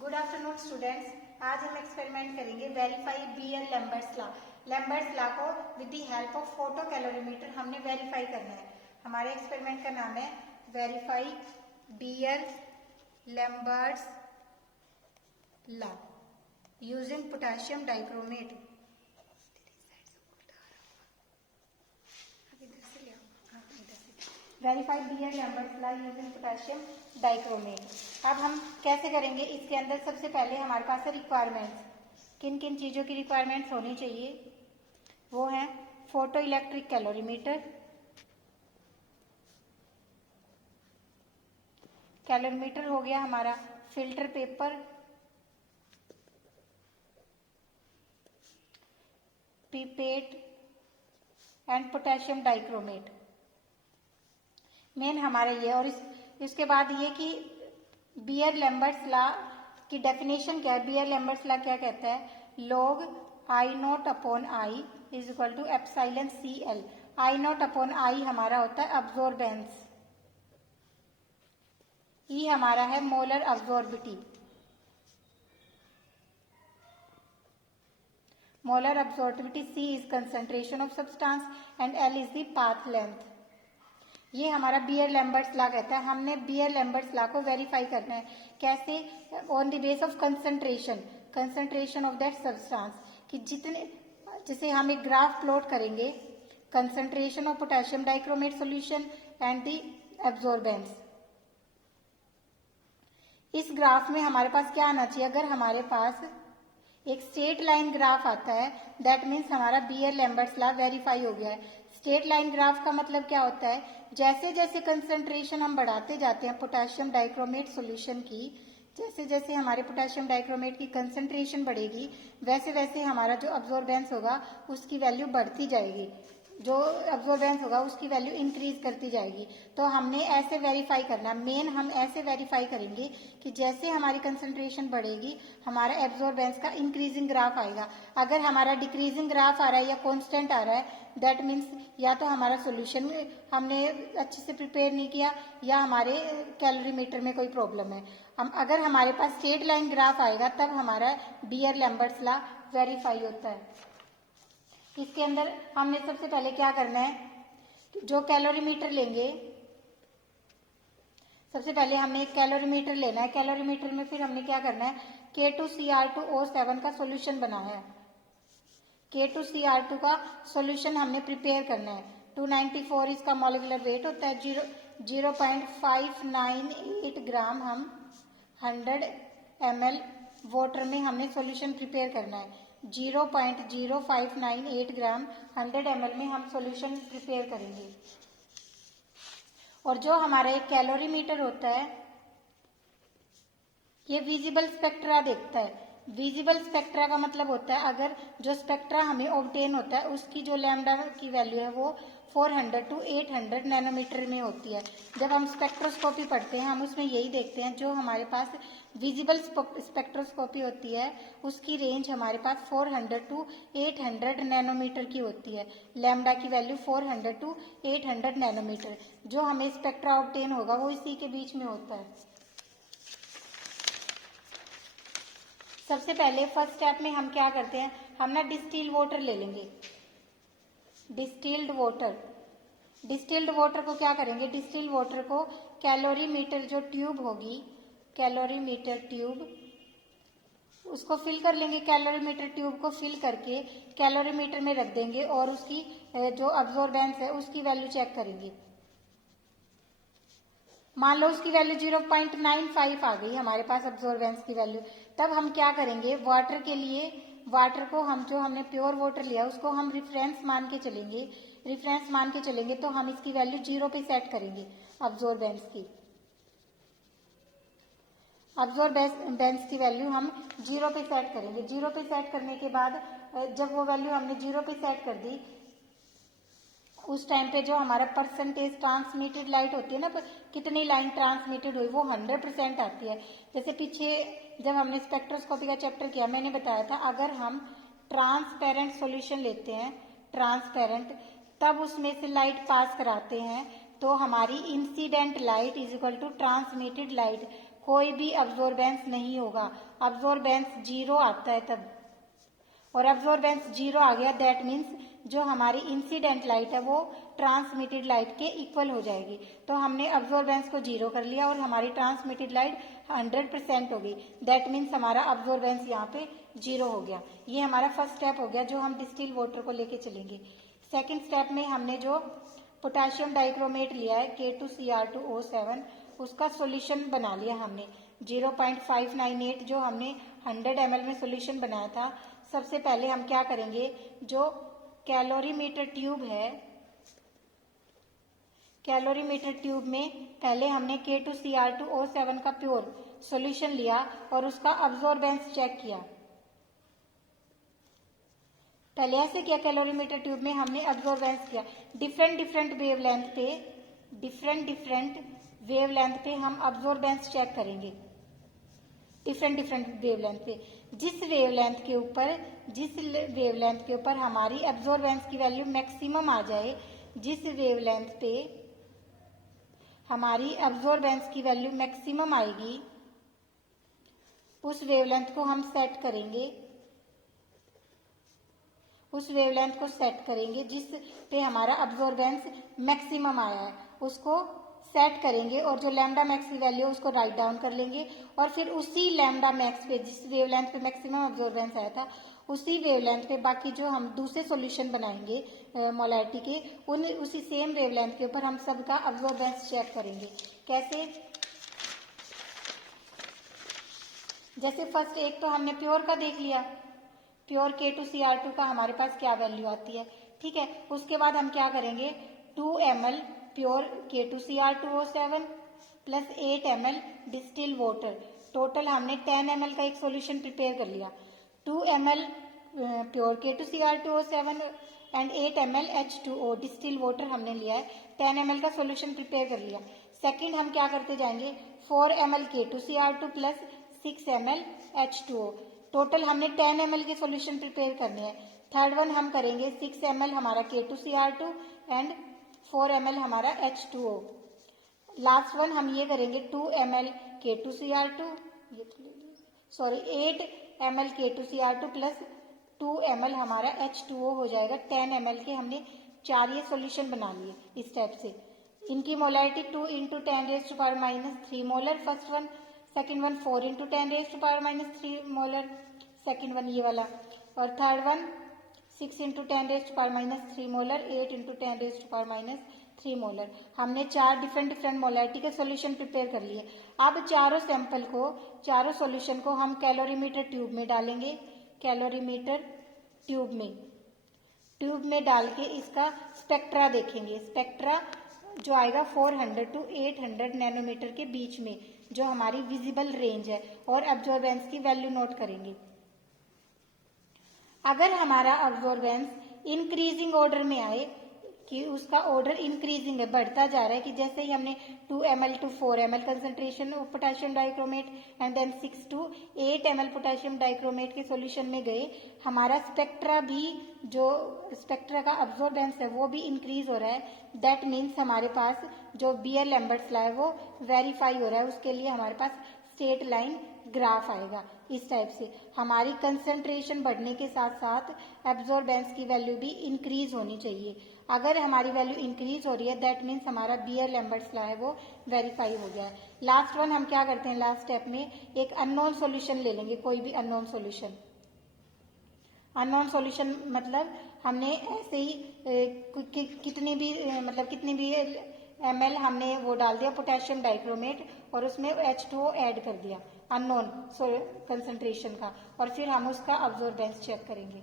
Good afternoon students. आज हम experiment करेंगे verify Beer Lambert's law. Lambert's law को with the help of photo colorimeter हमने verify करना है। हमारे एक्सपेरिमेंट का नाम है verify Beer Lambert's law using potassium dichromate. Verified Beer Lambert's law using potassium dichromate. अब हम कैसे करेंगे? इसके अंदर सबसे पहले हमारे पास है रिक्वायरमेंट्स। किन किन चीजों की रिक्वायरमेंट्स होनी चाहिए? वो है फोटो इलेक्ट्रिक कैलोरीमीटर, कैलोरीमीटर हो गया हमारा, filter paper, pipette and potassium dichromate. Main हमारा ये। और इसके बाद ये कि बीयर लैम्बर्ट्स लॉ की डेफिनेशन क्या है? बीयर लैम्बर्ट्स लॉ क्या कहता है? Log I naught upon I is equal to epsilon C L. I naught upon I हमारा होता है अब्जॉर्बेंस, ई हमारा है molar absorptivity, molar absorptivity, C is concentration of substance and L is the path length. ये हमारा beer Lambert's law कहता है। हमने बीयर लैम्बर्ट्स लॉ को वेरीफाई करना है। कैसे? On the base of concentration of that substance, कि जितने, जैसे हम एक ग्राफ प्लॉट करेंगे, concentration of potassium dichromate solution and the absorbance. इस ग्राफ में हमारे पास क्या आना चाहिए? अगर हमारे पास एक स्ट्रेट लाइन ग्राफ आता है, दैट मीन्स हमारा बीयर लैम्बर्ट्स लॉ वेरीफाई हो गया है। स्ट्रेट लाइन ग्राफ का मतलब क्या होता है? जैसे जैसे कंसंट्रेशन हम बढ़ाते जाते हैं पोटेशियम डाइक्रोमेट सॉल्यूशन की, जैसे जैसे हमारे पोटेशियम डाइक्रोमेट की कंसंट्रेशन बढ़ेगी, वैसे वैसे हमारा जो अब्जॉर्बेंस होगा उसकी वैल्यू बढ़ती जाएगी, जो अब्जॉर्बेंस होगा उसकी वैल्यू इंक्रीज करती जाएगी। तो हमने ऐसे वेरीफाई करना। मेन हम ऐसे वेरीफाई करेंगे कि जैसे हमारी कंसंट्रेशन बढ़ेगी हमारा एब्जॉर्बेंस का इंक्रीजिंग ग्राफ आएगा। अगर हमारा डिक्रीजिंग ग्राफ आ रहा है या कांस्टेंट आ रहा है, दैट मीन्स या तो हमारा सॉल्यूशन हमने अच्छे से प्रिपेयर नहीं किया या हमारे कैलोरीमीटर में कोई प्रॉब्लम है। अगर हमारे पास स्ट्रेट लाइन ग्राफ आएगा तब हमारा बीयर लैम्बर्ट्स लॉ वेरीफाई होता है। इसके अंदर हमने सबसे पहले क्या करना है? जो कैलोरीमीटर लेंगे, सबसे पहले हमने एक कैलोरीमीटर लेना है। कैलोरीमीटर में फिर हमने क्या करना है? K2Cr2O7 का सॉल्यूशन बनाया है। K2Cr2 का सॉल्यूशन हमने प्रिपेयर करना है। 294 इसका मॉलिक्यूलर वेट होता है। 0.598 ग्राम हम 100 ml वाटर में हमने सॉल्यूशन प्रिपेयर करना है। 0.0598 ग्राम 100 ml में हम सॉल्यूशन प्रिपेयर करेंगे। और जो हमारा एक कैलोरीमीटर होता है ये विजिबल स्पेक्ट्रा देखता है। विजिबल स्पेक्ट्रा का मतलब होता है अगर जो स्पेक्ट्रा हमें ऑब्टेन होता है उसकी जो लैम्डा की वैल्यू है वो 400 to 800 नैनोमीटर में होती है। जब हम स्पेक्ट्रोस्कोपी पढ़ते हैं हम उसमें यही देखते हैं, जो हमारे पास विजिबल स्पेक्ट्रोस्कोपी होती है उसकी रेंज हमारे पास 400 to 800 नैनोमीटर की होती है। लैम्डा की वैल्यू 400 to 800 नैनोमीटर। जो हमें स्पेक्ट्रा ऑब्टेन होगा वो इसी के बीच में होता है। सबसे पहले फर्स्ट स्टेप में हम क्या करते हैं? हम ना डिस्टिल्ड वाटर ले लेंगे। डिस्टिल्ड वाटर को क्या करेंगे? डिस्टिल्ड वाटर को कैलोरीमीटर जो ट्यूब होगी, कैलोरीमीटर ट्यूब, उसको फिल कर लेंगे। कैलोरीमीटर ट्यूब को फिल करके कैलोरीमीटर में रख देंगे और उसकी जो अब्जॉर्बेंस है उसकी वैल्यू चेक करेंगे। मान लो उसकी वैल्यू 0.95 आ गई हमारे पास अब्जॉर्बेंस की वैल्यू। तब हम क्या करेंगे? वाटर के लिए, वाटर को हम जो हमने प्योर वाटर लिया उसको हम रिफरेंस मान के चलेंगे। रिफरेंस मान के चलेंगे तो हम इसकी वैल्यू 0 पे सेट करेंगे अब्जॉर्बेंस की। अब्जॉर्बेंस की वैल्यू हम 0 पे सेट करेंगे। 0 पे सेट करने के बाद जब वो वैल्यू हमने 0 पे सेट कर दी उस टाइम पे जो हमारा परसेंटेज ट्रांसमिटेड लाइट होती है ना, कितनी लाइन ट्रांसमिटेड हुई, वो 100% आती है। जैसे पीछे जब हमने स्पेक्ट्रोस्कोपी का चैप्टर किया मैंने बताया था, अगर हम ट्रांसपेरेंट सॉल्यूशन लेते हैं, ट्रांसपेरेंट, तब उसमें से लाइट पास कराते हैं तो हमारी incident light is equal to transmitted light कोई भी अब्जॉर्बेंस नहीं होगा। अब्जॉर्बेंस 0 आता है तब, और अब्जॉर्बेंस 0 आ गया दैट मीन्स जो हमारी इंसिडेंट लाइट है वो ट्रांसमिटेड लाइट के इक्वल हो जाएगी। तो हमने अब्जॉर्बेंस को 0 कर लिया और हमारी ट्रांसमिटेड लाइट 100% हो गई। दैट मीन्स हमारा अब्जॉर्बेंस यहाँ पे 0 हो गया। ये हमारा फर्स्ट स्टेप हो गया जो हम डिस्टिल वाटर को लेके चलेंगे। सेकेंड स्टेप में हमने जो पोटाशियम डाइक्रोमेट लिया है K2Cr2O7 उसका सोल्यूशन बना लिया हमने 0.598 जो हमने 100 ml में सोल्यूशन बनाया था। सबसे पहले हम क्या करेंगे, जो कैलोरीमीटर ट्यूब है, कैलोरीमीटर ट्यूब में पहले हमने K2Cr2O7 का प्योर सॉल्यूशन लिया और उसका अब्जॉर्बेंस चेक किया। पहले ऐसे किया, कैलोरीमीटर ट्यूब में हमने अब्जॉर्बेंस किया। डिफरेंट डिफरेंट वेवलेंथ पे हम अब्जॉर्बेंस चेक करेंगे। डिफरेंट डिफरेंट वेवलेंथ पे जिस वेवलेंथ के ऊपर हमारी अब्जॉर्बेंस की वैल्यू मैक्सिमम आ जाए, जिस वेवलेंथ पे हमारी अब्जॉर्बेंस की वैल्यू मैक्सिमम आएगी उस वेवलेंथ को हम सेट करेंगे। उस वेवलेंथ को सेट करेंगे जिस पे हमारा अब्जॉर्बेंस मैक्सिमम आया है उसको सेट करेंगे और जो लैम्डा मैक्स की वैल्यू है उसको राइट डाउन कर लेंगे और फिर उसी लैम्डा मैक्स पे जिस वेवलेंथ पे मैक्सिमम अब्जॉर्बेंस आया था उसी वेवलेंथ पे बाकी जो हम दूसरे सॉल्यूशन बनाएंगे मोलैरिटी के उसी सेम वेवलेंथ के ऊपर हम सबका अब्जॉर्बेंस चेक करेंगे। कैसे? जैसे फर्स्ट एक तो हमने प्योर का देख लिया, प्योर K2Cr2 का हमारे पास क्या वैल्यू आती है, ठीक है। उसके बाद हम क्या करेंगे, 2 ml pure K2Cr2O7 plus 8 ml distil water, total हमने 10 ml का एक सॉल्यूशन प्रिपेयर कर लिया। 2 ml pure K2Cr2O7 and 8 ml H2O distil water हमने लिया है, 10 ml का सॉल्यूशन प्रिपेयर कर लिया। सेकंड हम क्या करते जाएंगे, 4 ml K2Cr2 plus 6 ml H2O, total हमने 10 ml के सॉल्यूशन प्रिपेयर करने हैं। थर्ड वन हम करेंगे 6 ml हमारा K2Cr2 एंड 4 ml हमारा H2O। लास्ट वन हम ये करेंगे 2 ml K2Cr2 sorry 8 ml K2Cr2 plus 2 ml हमारा H2O हो जाएगा। 10 ml के हमने 4 ये सॉल्यूशन बना लिए इस स्टेप से। इनकी molarity 2 × 10⁻³ molar first one, second one 4 × 10⁻³ molar second one ये वाला, और थर्ड वन 6 × 10⁻³ मोलर, 8 × 10⁻³ मोलर। हमने 4 डिफरेंट मोलैरिटी के सॉल्यूशन प्रिपेयर कर लिए। अब चारों सैंपल को, चारों सॉल्यूशन को हम कैलोरीमीटर ट्यूब में डालेंगे। कैलोरीमीटर ट्यूब में डाल के इसका स्पेक्ट्रा देखेंगे। स्पेक्ट्रा जो आएगा 400 to 800 नैनोमीटर के बीच में, जो हमारी विजिबल रेंज है, और अब्जॉर्बेंस की वैल्यू नोट करेंगे। अगर हमारा अब्जॉर्बेंस इंक्रीजिंग ऑर्डर में आए कि उसका ऑर्डर इंक्रीजिंग है, बढ़ता जा रहा है, कि जैसे ही हमने 2 ml to 4 ml concentration of potassium dichromate and then 6 to 8 ml potassium dichromate के सॉल्यूशन में गए, हमारा स्पेक्ट्रा भी, जो स्पेक्ट्रा का अब्जॉर्बेंस है वो भी इंक्रीज हो रहा है। दैट मीन्स हमारे पास जो बीयर लैम्बर्ट्स लॉ है वो वेरीफाई हो रहा है। उसके लिए हमारे पास स्ट्रेट लाइन ग्राफ आएगा इस टाइप से। हमारी कंसंट्रेशन बढ़ने के साथ साथ एब्जॉर्बेंस की वैल्यू भी इंक्रीज होनी चाहिए। अगर हमारी वैल्यू इंक्रीज हो रही है दैट मीन्स हमारा बीयर लैम्बर्ट्स लॉ है वो वेरीफाई हो गया है। लास्ट वन हम क्या करते हैं, लास्ट स्टेप में एक अननोन सॉल्यूशन ले लेंगे, कोई भी अननोन सॉल्यूशन। अननोन सॉल्यूशन मतलब हमने ऐसे ही कितनी भी ml हमने वो डाल दिया पोटेशियम डाइक्रोमेट और उसमें H2O ऐड कर दिया अननोन कंसंट्रेशन का, और फिर हम उसका अब्जॉर्बेंस चेक करेंगे।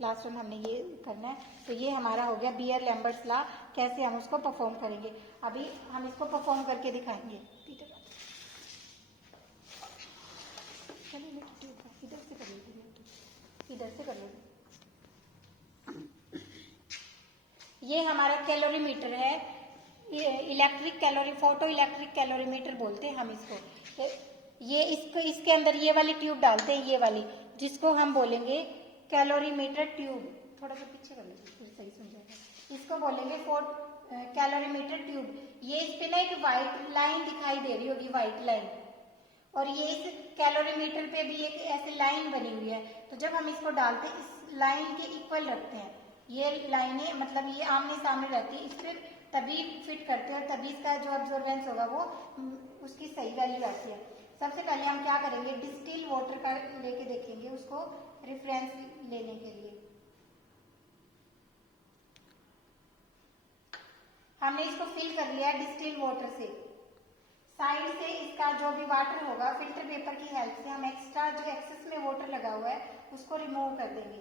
लास्ट वन हमने ये करना है। तो ये हमारा हो गया बीयर लैम्बर्ट्स लॉ, कैसे हम उसको परफॉर्म करेंगे। अभी हम इसको परफॉर्म करके दिखाएंगे। इधर से कर लो। ये हमारा कैलोरीमीटर है, electric calorie, photo electric calorimeter बोलते हैं हम इसको। ये इसके अंदर ये वाली ट्यूब डालते हैं, ये वाली, जिसको हम बोलेंगे कैलोरीमीटर ट्यूब। थोड़ा सा पीछे कर लीजिए फिर सही समझाएगा। इसको बोलेंगे कैलोरीमीटर ट्यूब। ये इस पे ना एक व्हाइट लाइन दिखाई दे रही होगी, व्हाइट लाइन, और ये इस कैलोरीमीटर पे भी एक ऐसी लाइन बनी हुई है, तो जब हम इसको डालते हैं इस लाइन के इक्वल रखते हैं, ये लाइनें मतलब ये आमने सामने रहती है, इस पर तभी फिट करते हैं और तभी इसका जो अब्जॉर्बेंस होगा वो उसकी सही वैल्यू आती है। सबसे पहले हम क्या करेंगे, डिस्टिल वाटर का लेके देखेंगे उसको रेफरेंस लेने के लिए। हमने इसको फिल कर लिया है डिस्टिल वाटर से। साइड से इसका जो भी वाटर होगा फिल्टर पेपर की हेल्प से हम एक्स्ट्रा जो एक्सेस में वाटर लगा हुआ है उसको रिमूव कर देंगे।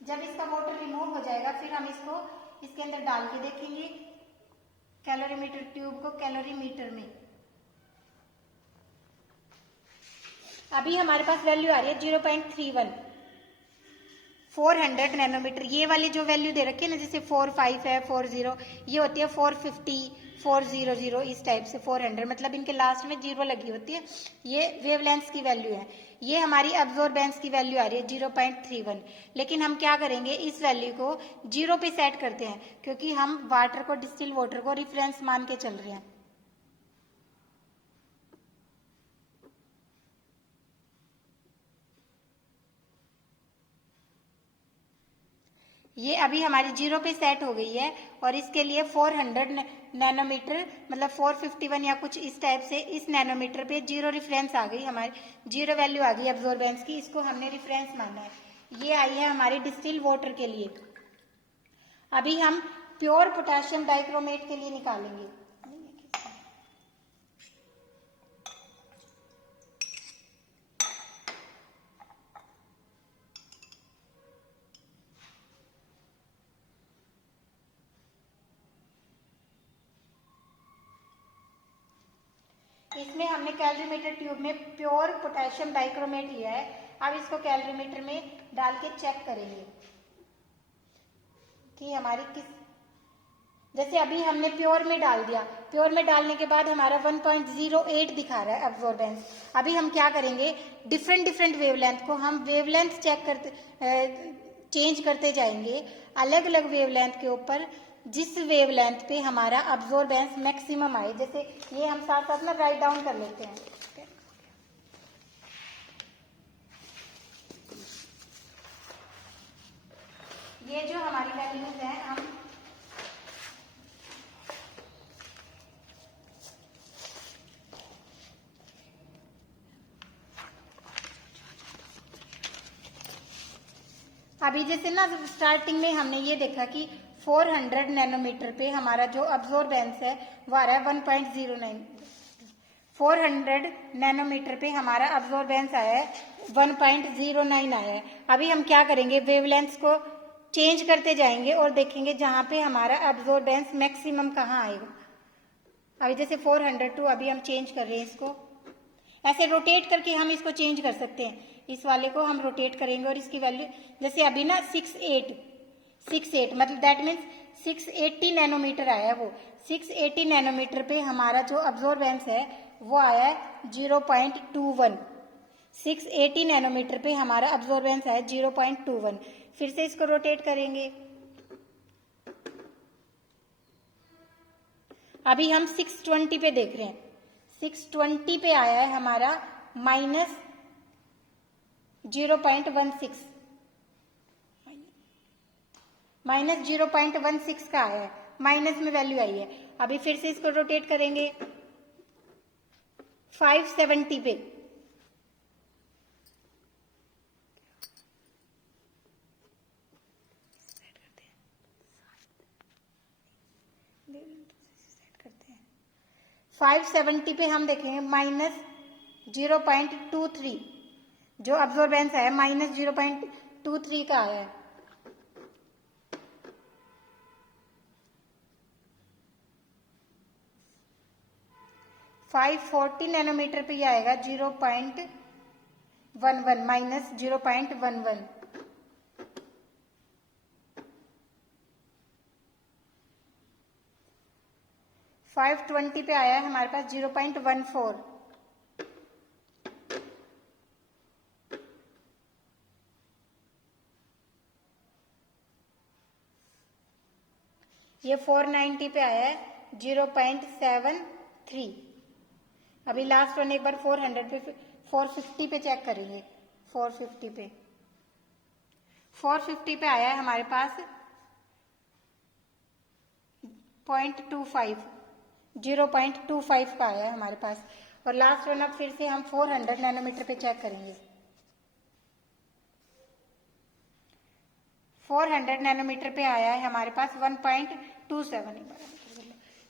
जब इसका वाटर रिमूव हो जाएगा फिर हम इसको इसके अंदर डाल के देखेंगे कैलोरीमीटर ट्यूब को कैलोरीमीटर में। अभी हमारे पास वैल्यू आ रही है 0.31, 400 नैनोमीटर। ये वाली जो वैल्यू दे रखी है ना, जैसे 45 है, 40, ये होती है 450, 400, इस टाइप से 400, मतलब इनके लास्ट में जीरो लगी होती है। ये वेवलेंथ की वैल्यू है। ये हमारी अब्जॉर्बेंस की वैल्यू आ रही है 0.31। लेकिन हम क्या करेंगे, इस वैल्यू को 0 पे सेट करते हैं, क्योंकि हम वाटर को, डिस्टिल वाटर को रिफरेंस मान के चल रहे हैं। ये अभी हमारी 0 पे सेट हो गई है और इसके लिए 400 नैनोमीटर मतलब 451 या कुछ इस टाइप से इस नैनोमीटर पे 0 रिफरेंस आ गई, हमारी 0 वैल्यू आ गई अब्जॉर्बेंस की। इसको हमने रिफरेंस माना है। ये आई है हमारी डिस्टिल वाटर के लिए। अभी हम प्योर पोटेशियम डाइक्रोमेट के लिए निकालेंगे। इसमें हमने कैलोरीमीटर ट्यूब में प्योर पोटेशियम डाइक्रोमेट लिया है। अब इसको कैलोरीमीटर में डाल के चेक करेंगे कि हमारी किस, जैसे अभी हमने प्योर में डाल दिया, प्योर में डालने के बाद हमारा 1.08 दिखा रहा है अब्जॉर्बेंस। अभी हम क्या करेंगे, डिफरेंट वेवलेंथ को हम वेवलेंथ चेक करते चेंज करते जाएंगे अलग अलग वेवलेंथ के ऊपर, जिस वेवलेंथ पे हमारा अब्जॉर्बेंस मैक्सिमम आए। जैसे ये हम साथ साथ में राइट डाउन कर लेते हैं। ये जो हमारी वैल्यूज हैं हम अभी जैसे ना स्टार्टिंग में हमने ये देखा कि 400 नैनोमीटर पे हमारा जो अब्जॉर्बेंस है वो आ रहा है 1.09। 400 नैनोमीटर पे हमारा अब्जॉर्बेंस आया है 1.09 आया है। अभी हम क्या करेंगे, वेवलेंथ को चेंज करते जाएंगे और देखेंगे जहां पे हमारा अब्जॉर्बेंस मैक्सिमम कहाँ आएगा। अभी जैसे 400 टू अभी हम चेंज कर रहे हैं इसको, ऐसे रोटेट करके हम इसको चेंज कर सकते हैं। इस वाले को हम रोटेट करेंगे और इसकी वैल्यू जैसे अभी ना 68 मतलब दैट मीन्स 680 नैनोमीटर आया है। वो 680 नैनोमीटर पे हमारा जो अब्जॉर्बेंस है वो आया है 0.21। 680 नैनोमीटर पे हमारा अब्जॉर्बेंस है 0.21। फिर से इसको रोटेट करेंगे। अभी हम 620 पे देख रहे हैं, 620 पे आया है हमारा -0.16 -0.16 का आया है, माइनस में वैल्यू आई है। अभी फिर से इसको रोटेट करेंगे 570 पे, -570 पे हम देखेंगे -0.23, जो अब्जॉर्बेंस है -0.23 का आया है। 540 नैनोमीटर पे ये आएगा 0.11 -0.11। 520 पे आया है हमारे पास 0.14। ये 490 पे आया है 0.73। अभी लास्ट वन एक बार 400 पे 450 पे चेक करेंगे। 450 पे 450 पे आया है हमारे पास 0.25 0.25 का आया है हमारे पास। और लास्ट वन अब फिर से हम 400 नैनोमीटर पे चेक करेंगे। 400 नैनोमीटर पे आया है हमारे पास 1.27।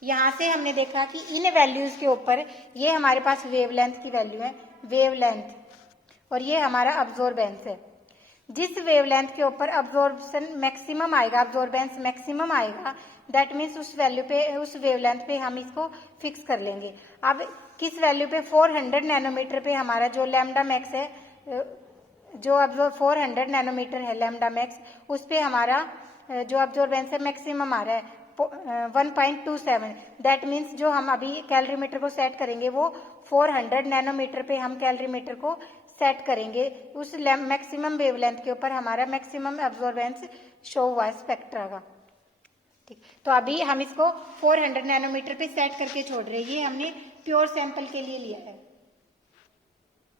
यहाँ से हमने देखा कि इन वैल्यूज के ऊपर ये हमारे पास वेवलेंथ की वैल्यू है, वेवलेंथ, और ये हमारा अब्जॉर्बेंस है। जिस वेवलेंथ के ऊपर अब्जॉर्बेंस मैक्सिमम आएगा, दैट मीन्स उस वैल्यू पे, उस वेवलेंथ पे हम इसको फिक्स कर लेंगे। अब किस वैल्यू पे? 400 नैनोमीटर पे हमारा जो लैम्डा मैक्स है, जो अब 400 नैनोमीटर है लैम्डा मैक्स, उस पे हमारा जो अब्जॉर्बेंस है मैक्सिमम आ रहा है 1.27। दैट मीन्स जो हम अभी कैलोरीमीटर को सेट करेंगे वो 400 नैनोमीटर पे हम कैलोरीमीटर को सेट करेंगे। उस मैक्सिमम वेवलेंथ के ऊपर हमारा मैक्सिमम अब्जॉर्बेंस शो हुआ स्पेक्ट्रा का। ठीक, तो अभी हम इसको 400 नैनोमीटर पे सेट करके छोड़ रहे हैं। ये हमने प्योर सैंपल के लिए लिया है।